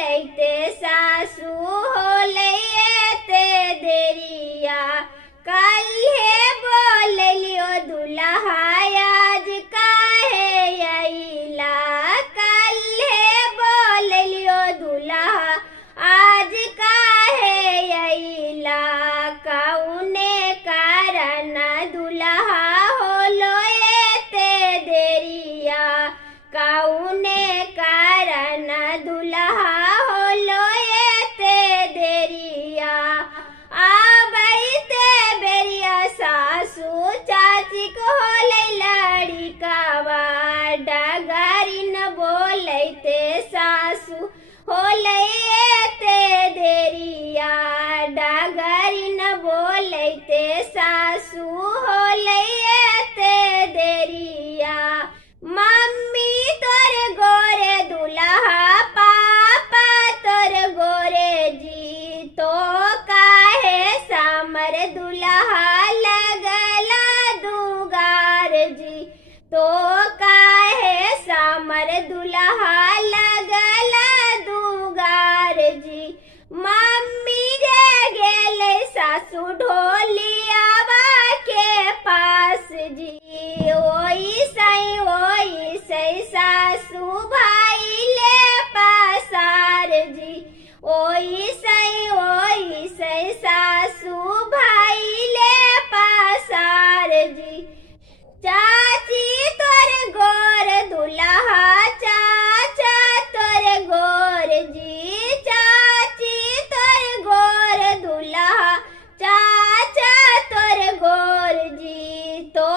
लैते सासू हो लैते देरिया काल्हे बोलियो दुल्हा आज काहे अइला काल्हे बोलियो दुल्हा आज काहे अइला कौने कारण दुल्हा होलो एते देरिया कौने कारण दुल्हा होलो एते देरिया आबैते बेरिया सासू चाची को होले लड़िकावा डगारी न बोलैते सासू होले एते देरिया डगारी न बोलैते सासू होले एते देरिया मम्मी तोर गोरे दुल्हा पापा तोर गोरे जी तो काहे सामर दुल्हा लगला दुगार जी तो काहे सामर दुल्हा लगला दुगार जी मम्मी गे गेले सासू ढोलियावा के पास जी ओई सई सासू भाई ले पसार जी ओई सई सासू भाई ले पसार जी चाची तोर गोर दुल्हा चाचा तोर गोर जी चाची तोर गोर दुल्हा चाचा तोर गोर जी तो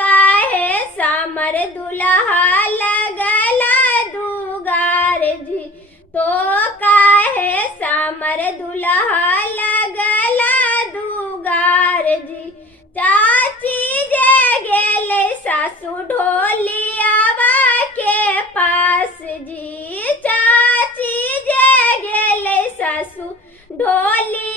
काहे सामर दुल्हा लगला दुगार जी तो काहे सामर दुल्हा लगला दुगार जी चाची जे गेले सासू ढोलियावा के पास जी चाची जे गेले सासू ढोली